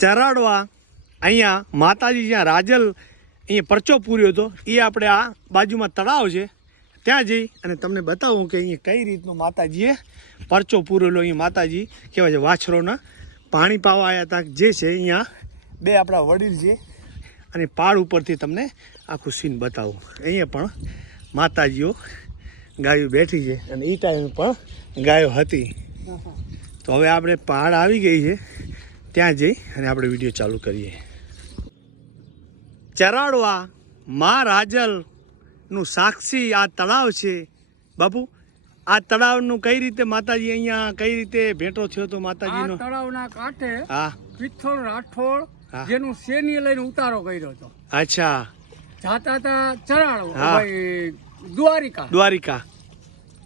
ચરાડવા અહીંયા માતાજી જ્યાં રાજલ અહીંયા પરચો પૂર્યો હતો એ આપણે આ બાજુમાં તળાવ છે. ત્યાં જઈ અને તમને બતાવું કે અહીંયા કઈ રીતનો માતાજીએ પરચો પૂરેલો અહીંયા માતાજી કહેવાય છે વાછરોના પાણી પાવા આવ્યા હતા. જે છે અહીંયા બે આપણા વડીલ છે અને પાડ ઉપરથી તમને આખું સીન બતાવું. અહીંયા પણ માતાજીઓ ગાયો બેઠી છે અને એ ટાઈમે પણ ગાયો હતી. તો હવે આપણે પહાડ આવી ગઈ છે. ત્યાં જઈ અને આપણે વીડિયો ચાલુ કરીએ. ચરાડવા મા રાજલનું સાક્ષી આ તળાવ છે. બાપુ આ તળાવનું કઈ રીતે માતાજી અહીંયા કઈ રીતે ભેટો થયો તો માતાજીનો? તળાવના કાંઠે હા. પિત્થળ રાઠોડ. જેનું સેની લઈને ઉતારો કર્યો હતો. અચ્છા. જાતા તા ચરાડો દ્વારિકા. દ્વારિકા.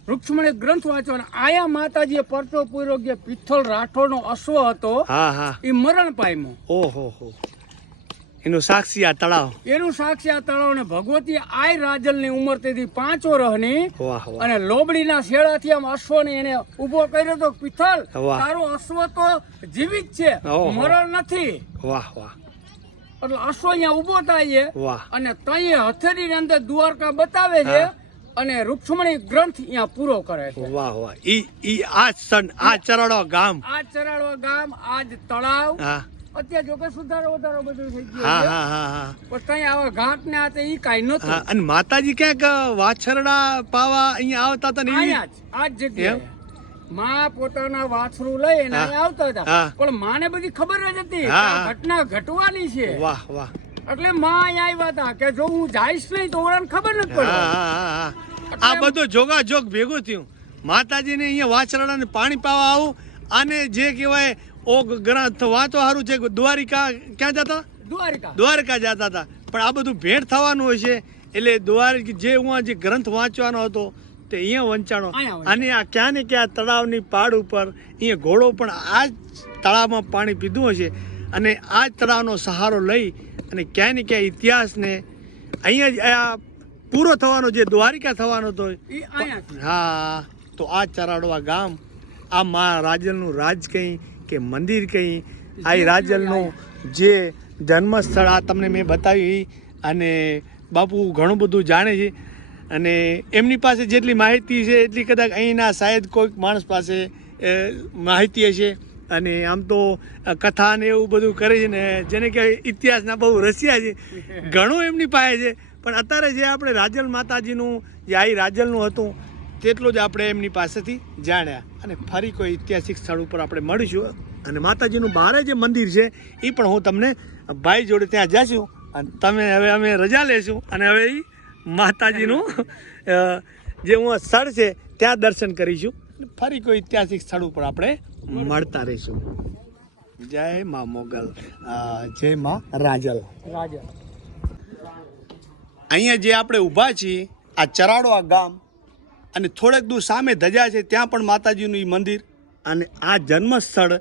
રૂક્ષ્મણી ગ્રંથ વાંચવાનો આયા માતાજીએ પરચો પૂર્યો જે પિત્થળ રાઠોડનો અશ્વ હતો એ મરણ પામ્યો. ઓહો હો. એનું સાક્ષી આ તળાવ. એનું સાક્ષી આ તળાવ ને ભગવતી આય રાજલની ઉંમર તેથી પાંચો રહની અને લોબડીના શેડાથી આમ અશ્વને એને ઊભો કર્યો તો પિથલ. તારો અશ્વ તો જીવિત છે મરણ નથી. વાહ વાહ. એટલે અશ્વ અહીંયા ઊભો થાય છે અને તઈએ હથેળીની અંદર દ્વારકા બતાવે છે. અને રૂક્ષ્મણી ગ્રંથ અહીંયા પૂરો કરે છે. વાહ વાહ. ઈ ઈ આ સન આ ચરાડો ગામ. આ ચરાડો ગામ આજ તળાવ. હા. અત્યારે જો કે સુધારો વધારો બધું થઈ ગયો હા હા હા પણ ત્યાં આવા ઘાટ ને આ તે ઈ કાંઈ નતો અને માતાજી ક્યાંક વાછરડા પાવા અહીંયા આવતા હતા ને અહીંયા જ આ જ જગ્યાએ માં પોતાના વાછરું લઈ અને આવતા હતા. પણ માને બધી ખબર જ હતી. ઘટના ઘટવાની છે. વાહ વાહ. એટલે માં અહીંયા આવ્યા હતા કે જો હું જઈશ નહીં તો ઓરાને ખબર નથી પડે આ બધું જોગા જોગ ભેગું થયું. માતાજીને અહીંયા વાછરડાને પાણી પાવા આવું. અને જે કહેવાય ઓ ગ્રંથ વાંચો સારું છે દ્વારિકા ક્યાં જતા? દ્વારિકા. દ્વારકા જતા હતા. પણ આ બધું ભેટ થવાનું હોય છે. એટલે દ્વારકા જે હું આ જે ગ્રંથ વાંચવાનો હતો તે અહીંયા વંચાણો. અને આ ક્યાં ને ક્યાં તળાવની પાડ ઉપર અહીંયા ઘોડો પણ આ જ તળાવમાં પાણી પીધું હશે અને આ જ તળાવનો સહારો લઈ અને ક્યાંય ને ક્યાંય ઇતિહાસને અહીંયા જ આ પૂરો થવાનો જે દ્વારિકા થવાનો હતો. હા તો આ ચરાડવા ગામ આ મા રાજલનું રાજ કંઈ કે મંદિર કંઈ? આ રાજલનું જે જન્મસ્થળ આ તમને મેં બતાવી અને બાપુ ઘણું બધું જાણે છે. અને એમની પાસે જેટલી માહિતી છે એટલી કદાચ અહીંના શાયદ કોઈક માણસ પાસે માહિતી હશે. અને આમ તો કથા ને એવું બધું કરે છે ને, જેને કહેવાય ઇતિહાસના બહુ રસિયા છે. ઘણું એમની પાસે છે. પણ અત્યારે જે આપણે રાજલ માતાજીનું, જે આઈ રાજલનું હતું, તેટલું જ આપણે એમની પાસેથી જાણ્યા. અને ફરી કોઈ ઐતિહાસિક સ્થળ ઉપર આપણે મળીશું. અને માતાજીનું બહાર જે મંદિર છે, એ પણ હું તમને ભાઈ જોડે ત્યાં જઈશું અને તમે હવે અમે રજા લેશું. અને હવે એ માતાજીનું જે હું સ્થળ છે, ત્યાં દર્શન કરીશું. ફરી કોઈ ઐતિહાસિક સ્થળ ઉપર આપણે મળતા રહીશું. જય મા મોગલ. જય મા રાજલ. રાજલ. અહીંયા જે આપણે ઊભા છીએ આ ચરાડો આ ગામ અને થોડેક દૂર સામે ધજા છે ત્યાં પણ માતાજીનું એ મંદિર. અને આ જન્મસ્થળ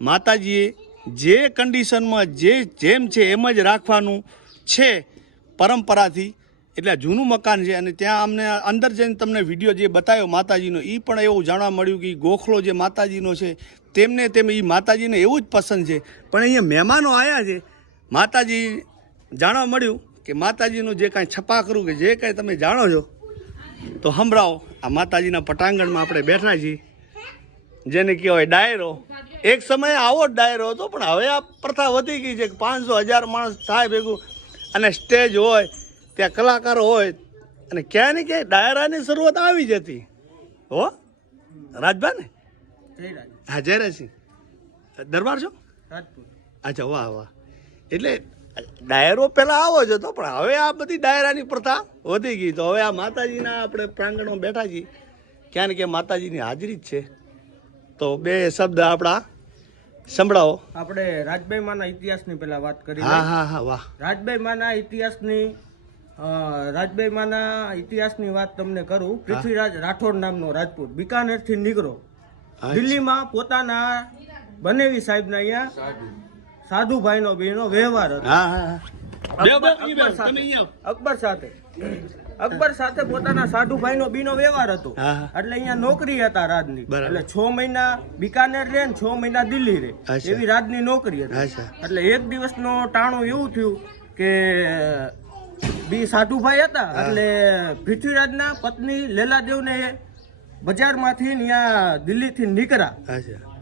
માતાજીએ જે કન્ડિશનમાં જે જેમ છે એમ જ રાખવાનું છે પરંપરાથી. એટલે જૂનું મકાન છે અને ત્યાં અમને અંદર જઈને તમને વીડિયો જે બતાવ્યો માતાજીનો એ પણ એવું જાણવા મળ્યું કે ગોખલો જે માતાજીનો છે, તેમને તેમ એ માતાજીને એવું જ પસંદ છે. પણ અહીંયા મહેમાનો આવ્યા છે. માતાજી જાણવા મળ્યું કે માતાજીનું જે કાંઈ છપાખરું કે જે કાંઈ તમે જાણો છો, તો સંભળાવો, આ માતાજીના પટાંગણમાં આપણે બેઠા છીએ. જેને કહેવાય ડાયરો. એક સમયે આવો જ ડાયરો હતો, પણ હવે આ પ્રથા વધી ગઈ છે કે પાંચસો હજાર માણસ થાય ભેગું. અને સ્ટેજ હોય ત્યાં કલાકારો હોય અને ક્યાં ને ક્યાંય ડાયરાની શરૂઆત આવી જતી હો? રાજભા ને હા જયરાજસિંહ. દરબાર છો? અચ્છા વાહ વાહ. એટલે ડાયરો પહેલાં આવો જ હતો પણ હવે આ બધી ડાયરાની પ્રથા વધી ગઈ. તો હવે આ માતાજીના આપણે પ્રાંગણમાં બેઠા છીએ. ક્યાં ને ક્યાં માતાજીની હાજરી જ છે. તો બે શબ્દ આપણા સંભળાવો. આપણે રાજભાઈ માના ઇતિહાસની પહેલાં વાત કરી હા હા હા વાહ. રાજભાઈ માના ઇતિહાસની રાજભાઈ માના ઇતિહાસની વાત તમને કરું. પૃથ્વીરાજ રાઠોડ નામનો રાજપૂત. બિકાનેરથી નીકળો. દિલ્હીમાં પોતાના બનેવી સાહેબના અહીંયા સાધુભાઈનો બેનો વ્યવહાર હતો. અકબર સાથે. અકબર સાથે. પોતાના સાધુભાઈ નો બીનો વ્યવહાર હતો. એટલે અહીંયા નોકરી હતા રાજની. એટલે છ મહિના બિકાનેર રે ને છ મહિના દિલ્હી રે. એવી રાજની નોકરી હતી. એટલે એક દિવસનો ટાણું એવું થયું કે બી સાધુભાઈ હતા એટલે પૃથ્વીરાજના પત્ની લેલાદેવને બજારમાંથી ત્યાં દિલ્હીથી નીકળ્યા.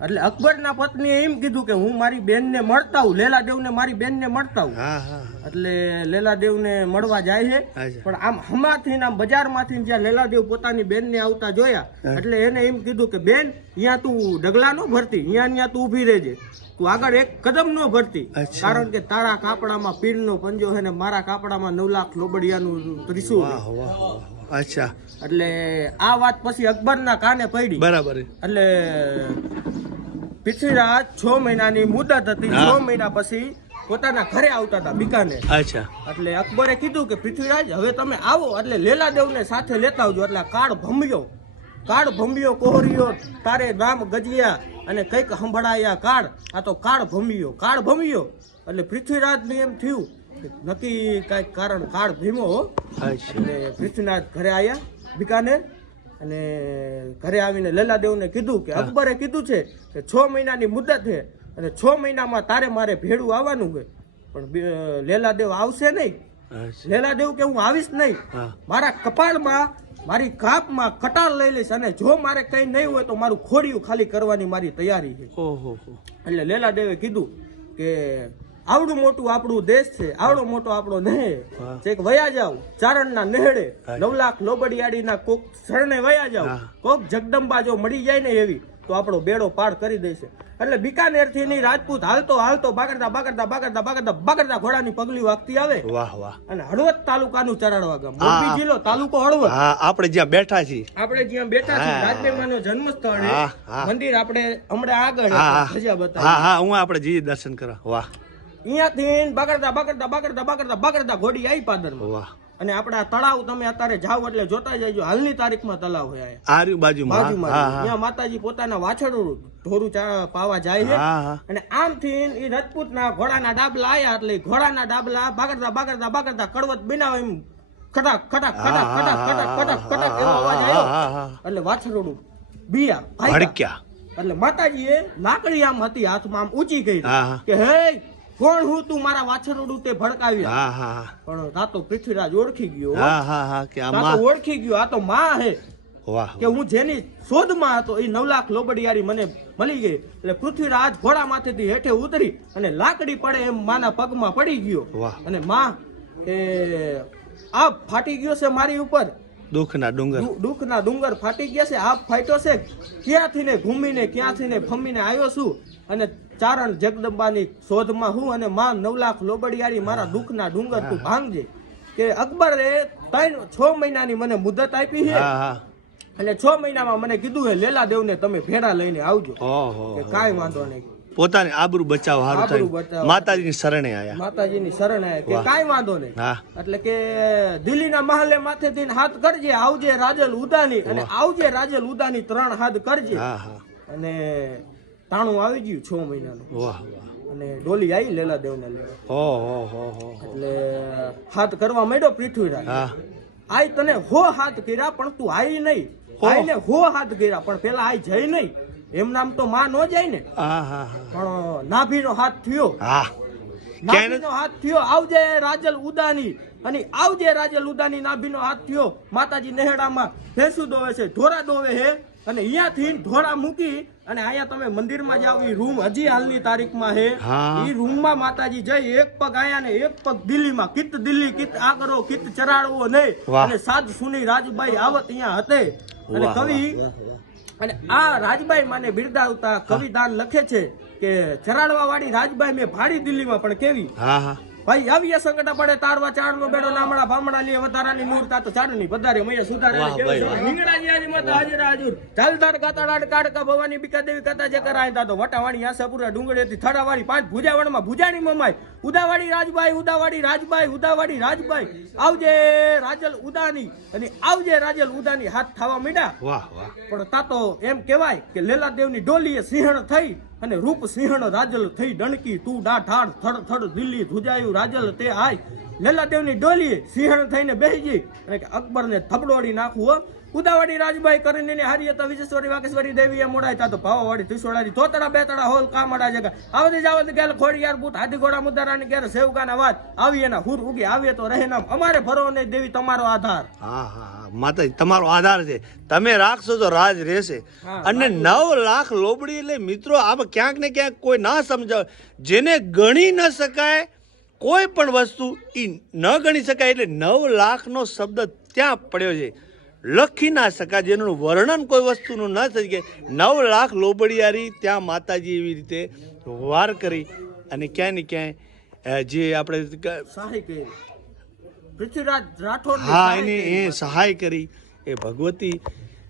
એટલે અકબરના પત્નીએ એમ કીધું કે હું મારી બેનને મળતા આવું લેલાદેવને મારી બેનને મળતા એટલે લેલાદેવ હા હા. એટલે લેલાદેવને મળવા જાય છે. પણ આમ હમાથી ને આમ બજારમાંથી જ્યાં લેલાદેવ પોતાની બેનને આવતા જોયા એટલે એને એમ કીધું કે બેન અહીંયા તું ડગલા નો ભરતી અહીંયા ત્યાં તું ઊભી રહેજે. તું આગળ એક કદમ ન ભરતી કારણ કે તારા કાપડામાં પીરનો પંજો છે ને મારા કાપડામાં નવ લાખ લોબડિયાનું ત્રિશુલ. અચ્છા. એટલે આ વાત પછી અકબરના કાને પડી. બરાબર એટલે પૃથ્વીરાજ છ મહિનાની મુદત હતી. છ મહિના પછી પોતાના ઘરે આવતા હતા બીકાને અચ્છા. એટલે અકબરે કીધું કે પૃથ્વીરાજ હવે તમે આવો. એટલે લેલાદેવને સાથે લેતા આવજો. એટલે કાળ ભમ્યો. કાળ ભમ્યો કોહરિયો તારે નામ ગજ્યા અને કંઈક સંભળાયા કાળ. આ તો કાળ ભમ્યો કાળ ભમ્યો. એટલે પૃથ્વીરાજને એમ થયું કે નક્કી કાંઈક કારણ કાળ ભીમો એટલે પૃથ્વીનાથ ઘરે આવ્યા બિકાનેર અને ઘરે આવીને લેલાદેવને કીધું કે અકબરે કીધું છે કે છ મહિનાની મુદત છે અને છ મહિનામાં તારે મારે ભેડું આવવાનું છે. પણ લેલાદેવ આવશે નહીં. અચ્છા. લેલાદેવ કે હું આવીશ નહીં મારા કપાળમાં મારી કાપમાં કટાર લઈ લઈશ અને જો મારે કંઈ નહીં હોય તો મારું ખોડિયું ખાલી કરવાની મારી તૈયારી છે. એટલે લેલા લેલાદેવે કીધું કે આવડું મોટું આપણું દેશ છે આવડો મોટો આપણો નહેર. હા. વયા જાવ ચારણના નેહડે. નવ લાખ લોબડિયાડીના કોક શરણે વયા જાવ કોક જગદંબા જો મળી જાય ને એવી તો આપણો બેડો પાર કરી દેશે એટલે બિકાનેરથી ની રાજપૂત હાલતો હાલતો બાગડતા બાગડતા બાગડતા બાગડતા બાગડતા ઘોડાની પગલી વાગતી આવે. વાહ વાહ. અને હળવદ તાલુકાનું ચરાડવા ગામ. મોરબી જિલ્લો તાલુકો હળવદ. હા આપણે જ્યાં બેઠા છીએ. આપણે જ્યાં બેઠા છીએ. રાજદેવમાંનો જન્મ સ્થળ. મંદિર આપણે હમણાં આગળ હજા હા. હા હા હું આપણે જઈએ દર્શન કરવા. વાહ. અહીંયાથી બગડતા બગડતા બગડતા બગડતા બગડતા ઘોડી આવી પાદરમાં. વાહ. અને આપણા તળાવ તમે અત્યારે જાઓ એટલે જોતા જજો હાલની તારીખમાં તળાવ હોય આર્યુ બાજુમાં બાજુમાં ત્યાં માતાજી પોતાના વાછડું ઢોરું પાવા જાય છે. અને આમથી એ રાજપૂતના ઘોડાના ડાબલા આયા એટલે ઘોડાના ડાબલા બાગડતા બાગડતા બાગડતા કડવત બનાવે એમ ખટાક ખટાક ખટાક ખટાક ખટાક ખટાક ખટાક એવો અવાજ આવ્યો. એટલે વાછરડું બિયા. ભડક્યા. એટલે માતાજીએ લાકડી આમ હતી હાથમાં આમ ઊંચી કરી. કે હે કોણ હું તું મારા વાછરડું તે ભડકાવી હા હા પણ આ તો પૃથ્વીરાજ ઓળખી ગયો. હા હા હા કે આ માં ઓળખી ગયો. આ તો માં હે. વાહ કે હું જેની શોધમાં હતો એ નવ લાખ લોબડિયારી મને મળી ગઈ. એટલે પૃથ્વીરાજ ઘોડા માથેથી હેઠે ઉતરી અને લાકડી પડે એમ માના પગમાં પડી ગયો. વાહ. અને માં એ આ ફાટી ગયો છે મારી ઉપર? દુઃખના ડુંગર. દુઃખના ડુંગર ફાટી ગયા છે? આપ ફાટ્યો છે? ક્યાંથી ને ઘૂમીને ક્યાંથી ને ફમીને આવ્યો છું? અને ચારણ જગદંબાની શોધમાં હું અને માં નવ લાખ લોબડિયારી મારા દુઃખના ડુંગર તું ભાંગજે. કે અકબરે ત્રણ છ મહિનાની મને મુદત આપી છે. અને છ મહિનામાં મને કીધું હે લેલા દેવને તમે ભેડા લઈને આવજો. કે કાંઈ વાંધો નહીં. પોતાની આબરૂ બચાવ હારું થાય. માતાજીની શરણે આયા. માતાજીની શરણે આયા. કે કાઈ વાંધો નહીં. એટલે કે દિલ્હીના મહલે માથેથી હાથ કરજે આવજે રાજલ ઉદાની. અને આવજે રાજલ ઉદાની ત્રણ હાથ કરજે. અને તાણું આવી ગયું છ મહિનાનું. વાહ અને ડોલી આવી લેલા દેવને લેવા. ઓહો હો હો એટલે હાથ કરવા માંડ્યો પૃથ્વીરાજ. આઈ તને હો હાથ કર્યા પણ તું આઈ નહીં. આઈને હો હાથ કર્યા પણ પેલા આઈ જઈ નહીં. એમ નામ તો માં ન જાય ને. પણ નાભી નો નાભીનો હાથ થયો. હા. નાભીનો હાથ થયો આવજે રાજલ ઉદાની. અને આવજે રાજલ ઉદાની નાભીનો હાથ થયો. માતાજી નેહડામાં ભેંસુ દોવે છે ઢોરા દોવે હે અને અહીંયાથી ઢોરા મૂકી અને અહીંયા તમે મંદિરમાં જાવ એ રૂમ હજી હાલની તારીખમાં છે. એ રૂમમાં માતાજી જઈ એક પગ આયા ને એક પગ દિલ્હીમાં. કિત દિલ્હી કિત આ કરો કિત ચરાડવો નહીં. અને સાધ સુની રાજબાઈ આવત અહીંયા હતે. અને કવિ. અને આ રાજબાઈ માને બિરદાવતા કવિદાન લખે છે કે ચરાડવા વાળી રાજબાઈ મેં ભાડી દિલ્હીમાં પણ કેવી. હા હા. ભાઈ આવીએ સંકટા પડે તારવા ચારનો બેડો લામડા ભામડા લે વધારાની નૂર તા તો ચારણી વધારે મૈયા સુધારે. રીંગણાજી આજી માતા હાજર હાજર ચાલતાર કાતાડાડ કાડકા ભવાની બીકા દેવી કાતા જે કરાય તા તો વટાવાળી આશાપુરા ડુંગળીથી થડાવાળી પાંચ ભુજાવણમાં ભુજાણી મમાય. ઉદાવાડી રાજભાઈ ઉદાવાડી રાજભાઈ ઉદાવાડી રાજભાઈ આવજે રાજલ ઉદાની અને આવજે રાજલ ઉદાની હાથ થવા મીડા. વાહ વાહ. પણ તાતો એમ કહેવાય કે લેલા દેવની ડોલીએ સિંહણ થઈ અને રૂપ સિંહણ રાજલ થઈ ડણકી, તું ડાઠાડ થડ થડ દિલ્હી ધુજાયું રાજલ તે આય. લલ્લાદેવની ડોલીએ સિંહણ થઈને બેસી અને કે અકબરને થપડોડી નાખવું હો. ઉદાવાડી રાજબાઈ કરીને ને હારી હતા, વિજેશ્વરી વાકેશ્વરી દેવીએ મોડાય તા તો ભાવાવાડી ત્રિશોડાની તોતડા બેતડા હોલ કામડા જગા. આવતી જાવત ગેલ ખોડિયાર, બૂટ હાથી ઘોડા મુદ્દારાની ઘેર સેવકાના વાત. આવી એના હુર ઉગી આવીએ તો રહે નામ. અમારે ભરો નહીં દેવી તમારો આધાર. હા હા. માતાજી તમારો આધાર છે. તમે રાખશો તો રાજ રહેશે. અને નવ લાખ લોબડી એટલે મિત્રો આમાં ક્યાંક ને ક્યાંક કોઈ ના સમજાવે. જેને ગણી ન શકાય કોઈ પણ વસ્તુ એ ન ગણી શકાય એટલે નવ લાખનો શબ્દ ત્યાં પડ્યો છે. લખી ના શકાય જેનું વર્ણન કોઈ વસ્તુનું ન થઈ શકે. નવ લાખ લોબડિયારી ત્યાં માતાજી એવી રીતે વાર કરી અને ક્યાંય ને ક્યાંય જે આપણે પૃથ્વીરાજ રાઠોડ હા એની એ સહાય કરી. એ ભગવતી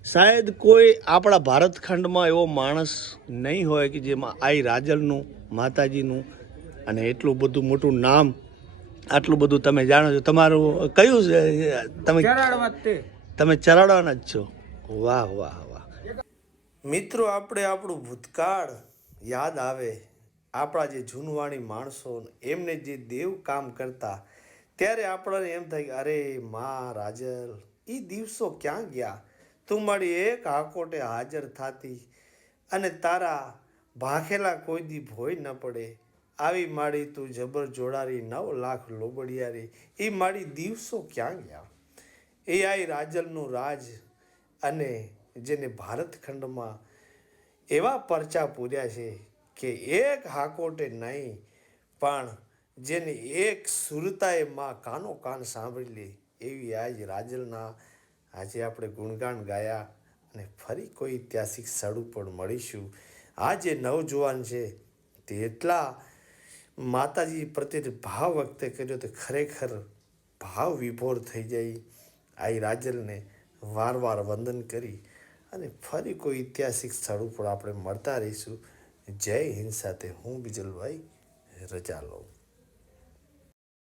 શાયદ કોઈ આપણા ભારત ખંડમાં એવો માણસ નહીં હોય કે જેમાં આઈ રાજલનું માતાજીનું અને એટલું બધું મોટું નામ આટલું બધું તમે જાણો છો. તમારું કયું છે? તમે તમે ચરાડવાના જ છો. વાહ વાહ વાહ. મિત્રો આપણે આપણું ભૂતકાળ યાદ આવે. આપણા જે જૂનવાણી માણસો એમને જે દેવ કામ કરતા ત્યારે આપણને એમ થાય કે, અરે મા, રાજલ એ દિવસો ક્યાં ગયા? તું મારી એક હાકોટે હાજર થતી અને તારા ભાખેલા કોઈ દી ભોય ન પડે. આવી માડી તું જબર જોડારી, નવ લાખ લોબડિયારી. એ મારી દિવસો ક્યાં ગયા? એ આઈ રાજલનું રાજ અને જેને ભારતખંડમાં એવા પરચા પૂર્યા છે કે, એક હાકોટે નહીં, પણ જેને એક સુરતાએ માં કાનો કાન સાંભળી લે એવી આજ રાજલના આજે આપણે ગુણગાન ગાયા અને ફરી કોઈ ઐતિહાસિક સ્થળ ઉપર મળીશું. આ જે નવજુવાન છે તે એટલા માતાજી પ્રત્યે ભાવ વ્યક્ત કર્યો તો ખરેખર ભાવ વિભોર થઈ જાય આઈ રાજલને વાર વાર વંદન કરી અને ફરી કોઈ ઐતિહાસિક સ્થળ ઉપર આપણે મળતા રહીશું. જય હિન્દ સાથે હું બિજલભાઈ રજા લઉં.